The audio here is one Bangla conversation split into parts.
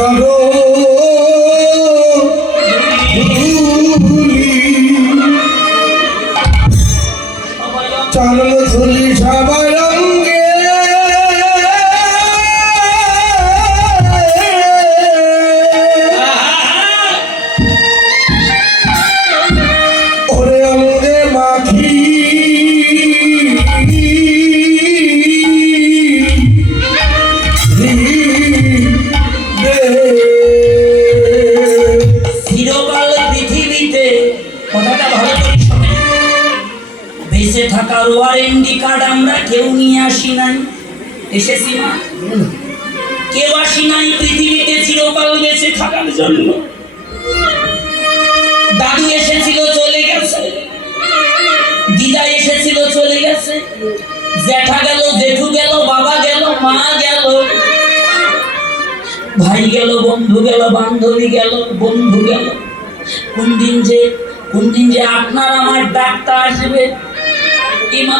চলো চলো ধুলি সবাই রঙে ওরে অঙ্গে মাখি চিরকাল পৃথিবীতে কথাটা ভালো করে শোনেন, বেঁচে থাকার ওয়ারেন্টি কার্ড আমরা কেউ নিয়ে আসি নাই। এসেছি না, কেউ আসি নাই পৃথিবীতে চিরকাল বেঁচে থাকার জন্য। দাদু এসেছিল চলে গেছে, দিদা এসেছিল চলে গেছে, জ্যাঠা গেল, জেঠু গেল, বাবা গেল, মা গেল, ভাই গেল, বন্ধু গেল, বান্ধবী গেল, বন্ধু গেল। কোন দিন যে আপনার আমার ডাক্তার আসবে, ইমা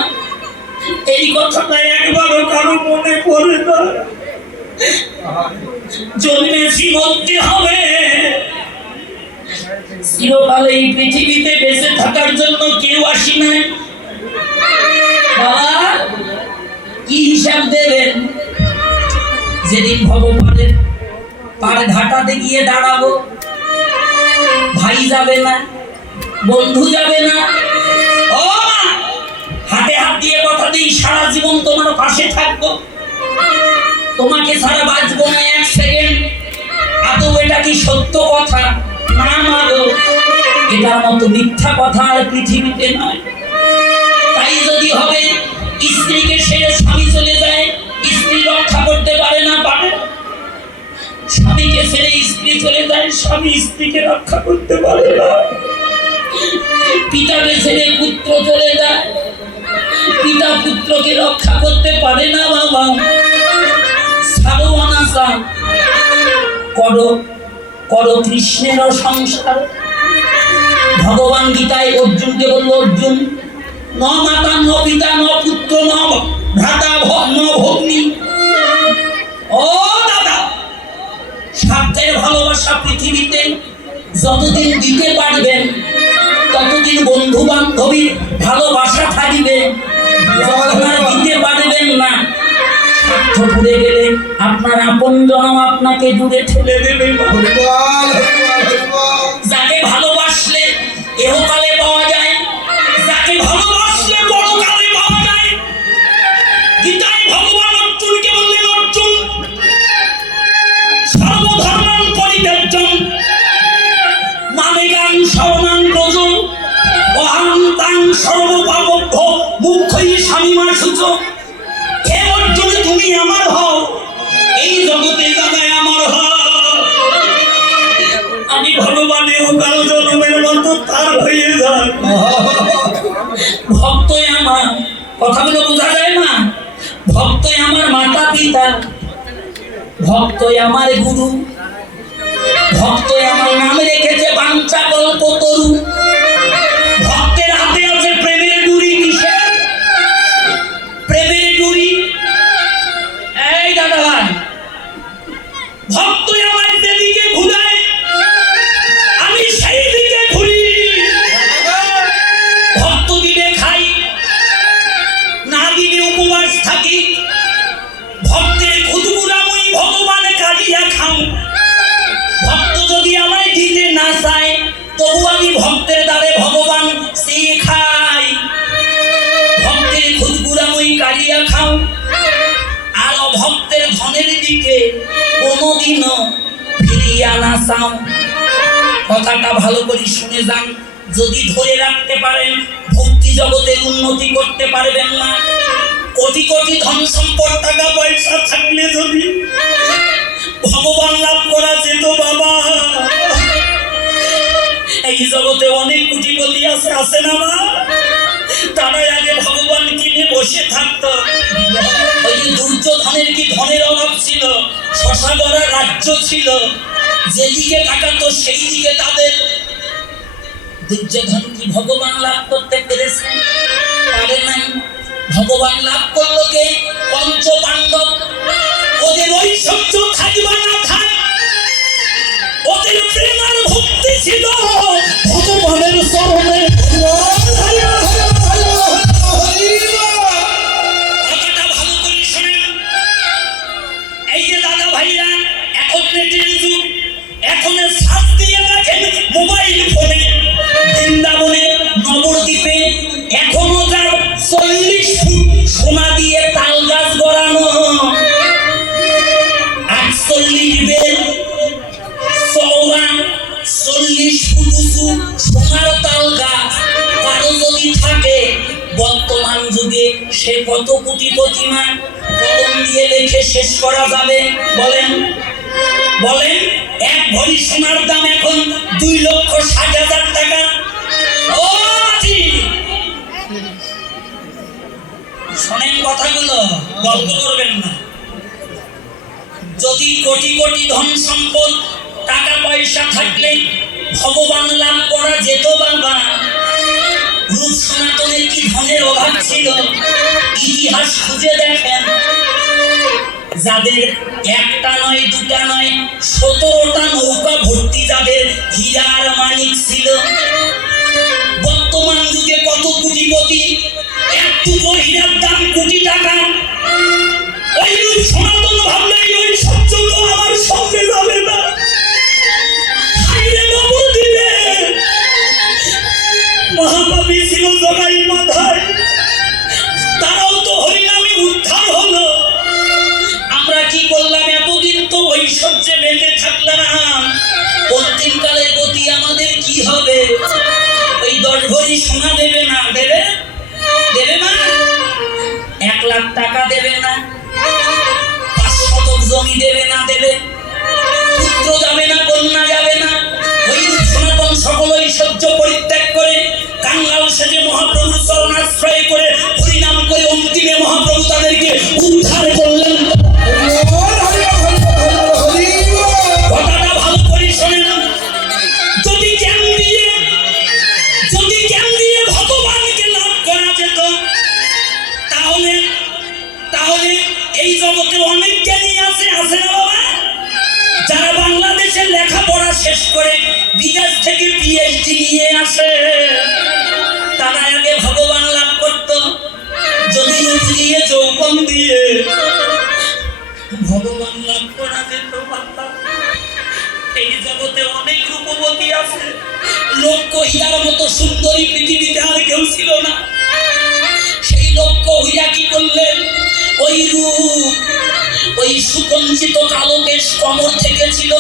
এই কথাটা একবারও কারো মনে পড়ে না। জন্মেছি মরতে হবে, চিরকাল এই পৃথিবীতে বেঁচে থাকার জন্য কেউ আসি নাই। বাবা কি হিসাব দেবেন? যেদিন ভগবানের পাড়ে ঘাটাতে গিয়ে দাঁড়াবো, ভাই যাবে না, বন্ধু যাবে না, ও হাতে হাত দিয়ে কথা দিই সারা জীবন তোমার পাশে থাকবো, তোমাকে ছাড়া বাঁচবো না এক সেকেন্ড। আদৌ এটা কি সত্য কথা? না মাগো, এটার মতো মিথ্যা কথা আর পৃথিবীতে নয়। তাই যদি হবে স্ত্রীকে ছেড়ে স্বামী চলে যায়, স্ত্রী রক্ষা করতে পারে না, পারে। স্বামীকে ছেড়ে স্ত্রী চলে যায়, স্বামী স্ত্রীকে রক্ষা করতে পারে না। পিতাকে ছেড়ে পুত্র চলে যায়, পিতা পুত্রকে রক্ষা করতে পারে না। বাবা সারওয়ানাসা করো কৃষ্ণেরও সংসার। ভগবান গীতায় অর্জুনকে বলল, অর্জুন ন মাতা ন পিতা ন পুত্র ন ভ্রাতা ন ভগ্নী। ও দাদা, স্বার্থের ভালোবাসা পৃথিবীতে যতদিন দিতে পারবেন ততদিন বন্ধু বান্ধবীর ভালোবাসা থাকবে। যখন আর দিতে পারবেন না, স্বার্থ ঘুরে গেলে আপনার আপন জনম আপনাকে দূরে ঠেলে দেবে। যাকে ভালোবাসলে এহকালে পাওয়া যায়, যাকে ভালোবাসলে পরকালে পাওয়া যায়। গীতায় ভগবান অর্জুনকে বললেন, অর্জুন সর্বধর্মাং পরিত্যাজ্যং মামেকাং শরণাং ব্রজ অহং তাং সর্বপাপভ্যো মুখ্যই স্বামীমাশুচ। হে অর্জুন, তুমি আমার হও, এই জগতে দাদায় আমার হও। আমি ভগবানের কারো জন্মের মতো তার হয়ে যাই। ভক্তই আমার, কথাগুলো বোঝা যায় না? ভক্তই আমার মাতা পিতা, ভক্তই আমার গুরু, ভক্তই আমার নাম রেখেছে বাঞ্ছা কল্পতরু। ভক্তের হাতে আছে প্রেমের ডুরি। কিসের প্রেমের ডুরি? এই দাদা ভাই, ভক্তই আমার যেদিকে ঘুরায় আমি সেই দিকে ঘুরি। ভক্ত দিলে খাই, না দিলে উপবাস থাকি। ভক্তের খুদগুড়াময়ী ভগবান কালিয়া খাও। ভক্ত যদি আমায় দিতে না চায়, তবু আমি ভক্তের দ্বারে ভগবান সেই খাই। ভক্তের খুদগুড়াময়ী কালিয়া খাও, আর অভক্তের ধনের দিকে কোনোদিনও ফিরিয়া না চাও। কথাটা ভালো করে শুনে যান। যদি ধরে রাখতে পারেন, ভক্তি জগতের উন্নতি করতে পারবেন না। কোটি কোটি ধন সম্পদ, টাকা পয়সা থাকলে যদি ভগবান লাভ করা যেত, বাবা এই জগতে অনেক কোটিপতি আছে না মা? তারা আগে ভগবান কিনে বসে থাকতো। ওই যে দুর্যোধনের কি ধনের অভাব ছিল? শশা গড়া রাজ্য ছিল, যেদিকে তাকাতো সেই দিকে তাদের। দুর্যোধন কি ভগবান লাভ করতে পেরেছে? পারে নাই। ভগবান লাভ করলো কে? পঞ্চ পাণ্ডব। ওদের ঐশ্বর্য থাকবা না থাক, কোটি প্রতিমা কলম দিয়ে লিখে শেষ করা যাবে? বলেন বলেন। এক ভরি সোনার দাম এখন 2,60,000 টাকা। ও জি, শোনেন কথাগুলো, গল্প করবেন না। যদি কোটি কোটি ধন সম্পদ টাকা পয়সা থাকলে ভগবান লাভ করা যেত বাবা, রূপ সনাতনের কি ধনের অভাব ছিল? ইতিহাস খুঁজে দেখেন, যাদের একটা নয় দুটা নয় 17টা নৌকা ভর্তি যাদের হীরা আর মানিক ছিল, বর্তমান যুগে কত কোটিপতি, এক টুকরো হীরার দাম কোটি টাকা। ওই রূপ সনাতন ভাবলেই ওই সবচেয়ে আমার সঙ্গে যাবে না। হাইরে নবদ্বীপে মহাপাপী ছিল জগাই মাথায়, তারাও তো হরিনামে উদ্ধার হলো। আমরা কি করলাম? এতদিন তো ঐশ্বর্যে বেঁধে থাকলাম, অন্তিমকালের গতি আমাদের কি হবে? ওই 10 ভরি সোনা দেবে না? দেবে দেবে না? 1 লাখ টাকা দেবে না? 5 শতক জমি দেবে না? দেবে? পুত্র যাবে না? কন্যা যাবে না? ওই সনাতন সকল ঐশ্বর্য পরিত্যাগ করে কাঙ্গাল সেজে মহাপ্রভুর চরণাশ্রয় করে হরিনাম করে অন্তিমে মহাপ্রভু তাদেরকে উদ্ধার করলেন। কথাটা ভালো করে শোনেন। যদি জ্ঞান দিয়ে ভগবানকে লাভ করা যেত, তাহলে তাহলে এই জগতে অনেক জ্ঞানী আছে না বাবা? যারা বাংলাদেশের লেখাপড়া শেষ করে বিদেশ থেকে PhD নিয়ে আসে, তারা আগে ভগবান লাভ করত। যদি রূপ দিয়ে যৌবন দিয়ে ভগবান লাভ করা যেত বাবা। এই জগতে অনেক রূপবতী আছে, লক্ষ্য হীরার মতো সুন্দরী পৃথিবীতে আর কেউ ছিল না। সেই লক্ষ্য হীরা কি করলেন? ওই রূপ, ওই সুকঞ্চিত কালো কেশ কমর থেকে ছিল,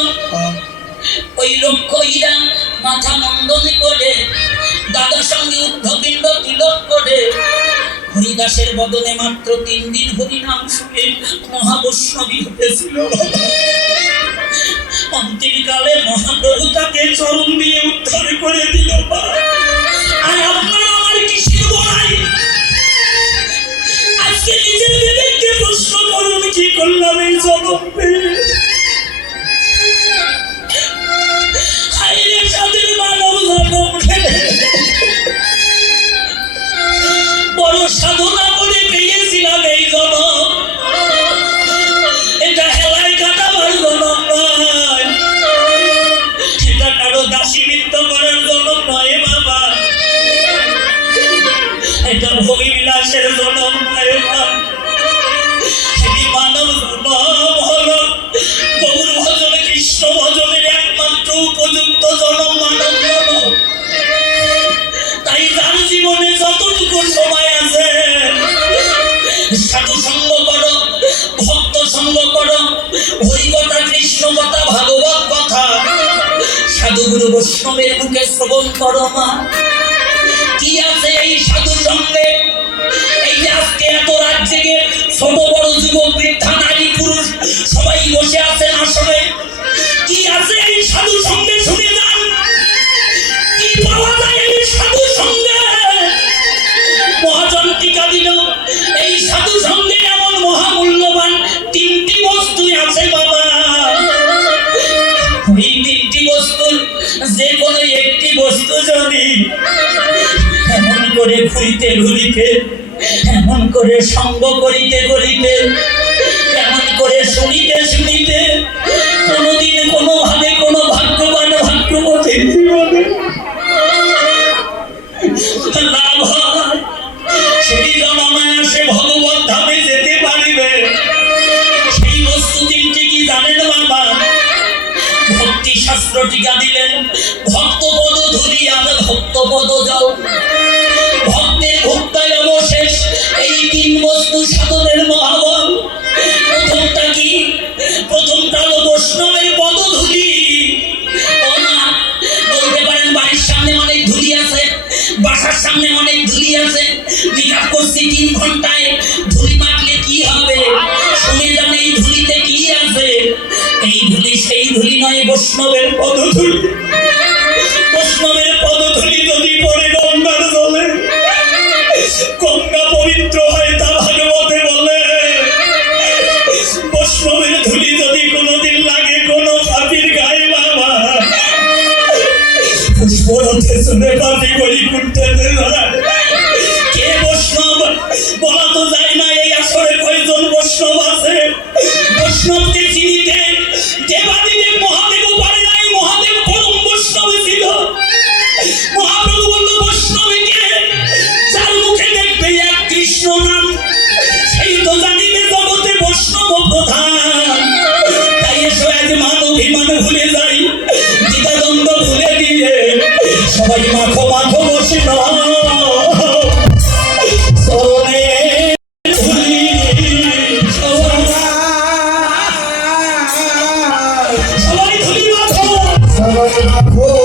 ওই লক্ষ্য হীরা মাথা মণ্ডলে করে দাদার সঙ্গে ঊর্ধ্বপিণ্ড তিলক করে হরিদাসের বদনে মাত্র 3 দিন হরিনাম শুনে মহাবৈষ্ণবী হতেছিল। অন্তিমকালে মহাপ্রভু তাকে চরণ দিয়ে উদ্ধার করে দিল। আর আপনার আমার কিসের বড়াই? আজকে নিজের বিবেককে প্রশ্ন করুন, কি করলাম এই জগতে? হাইরে সাদের মানব জন্ম ফেলে বড় সাধনা করে পেয়েছিলাম এই জনম। এটা হেলায় কাটাবার জনম নয়, এটা কারো দাসী নৃত্য করার জনম নয় বাবা, এটা ভোগী বিলাসের জনম নয় বাবা। এই মানব জনম হলো গৌর ভজন কৃষ্ণ ভজনের একমাত্র উপযুক্ত জনম, মানব জনম। তাই যার জীবনে যতটুকু সময় আছে সাধু সঙ্গ করো, ভক্ত সঙ্গ করো, হরি কথা, কৃষ্ণ কথা, ভাগবত কথা সাধু গুরু বৈষ্ণবের মুখে শ্রবণ করো মা। কি আছে এই সাধু সঙ্গে? এই যে আজকে এত রাত জেগে ছোট বড় যুবক বৃদ্ধা নারী পুরুষ সবাই বসে আছেন আসলে, কি আছে এই সাধু সঙ্গে? শুনে যান, কি পাওয়া যায় এই সাধু সঙ্গে? মহাজন টিকা দিল, এই সাধু সঙ্গে এমন মহামূল্যবান 3টি বস্তু আছে বাবা। এই 3টি বস্তুর যে কোনো একটি বস্তু যদি এমন করে ঘুরিতে এমন করে সঙ্গ করিতে এমন করে শুনিতে কোনোদিন কোনোভাবে কোনো ভাগ্যবান ভাগ্যবতী জীবনে লাভ হয়, সেই জনমায় সে ভগবত ধামে যেতে পারিবে। সেই বস্তু 3টি কি জানেন বাবা? ভক্তি শাস্ত্র টিকা দিলেন, ভক্তপদ ধুলি আর ভক্তপদ জল। ভক্তের ভক্তায় অবশেষ এই 3 বস্তু সাধনের মহাবল। প্রথমটা কি? প্রথমটা হলো বৈষ্ণবের পদধূলি। বলতে পারেন বাড়ির সামনে অনেক ধুলি আছে, বাসার সামনে অনেক ধুলি আছে, মেকআপ করছি 3 ঘন্টায় ধুলি নয় বৈষ্ণবের পদধূলি, বৈষ্ণবের পদধূলি যদি পড়ে গঙ্গার জলে, গঙ্গা পবিত্র হয় তা ভাগবতে বলে। বৈষ্ণবের ধুলি যদি কোনোদিন লাগে কোনো পাপির গায়ে বাবা, পুষ্পরথে শুনে পাপি করি করতে কে বৈষ্ণব বলা তো যায় না। এই আসরে কয়জন বৈষ্ণব আছে? বৈষ্ণবকে চিনিতে দেবাদিদেব মহাদেবও পারে নাই। মহাদেব পরম বৈষ্ণব ছিল। মহাপ্রভু বলল বৈষ্ণবকে যার মুখে দেখবে এক কৃষ্ণ নাম, সেই তো জানিবে জগতে বৈষ্ণব প্রধান। তাই এসো আজ মান অভিমান ভুলে যাই, দ্বিধাদ্বন্দ্ব ভুলে দিয়ে সবাই মাখো মাখো বসে চরণে ধুলি, সবাই ধুলি মাখো। সবাই মাখো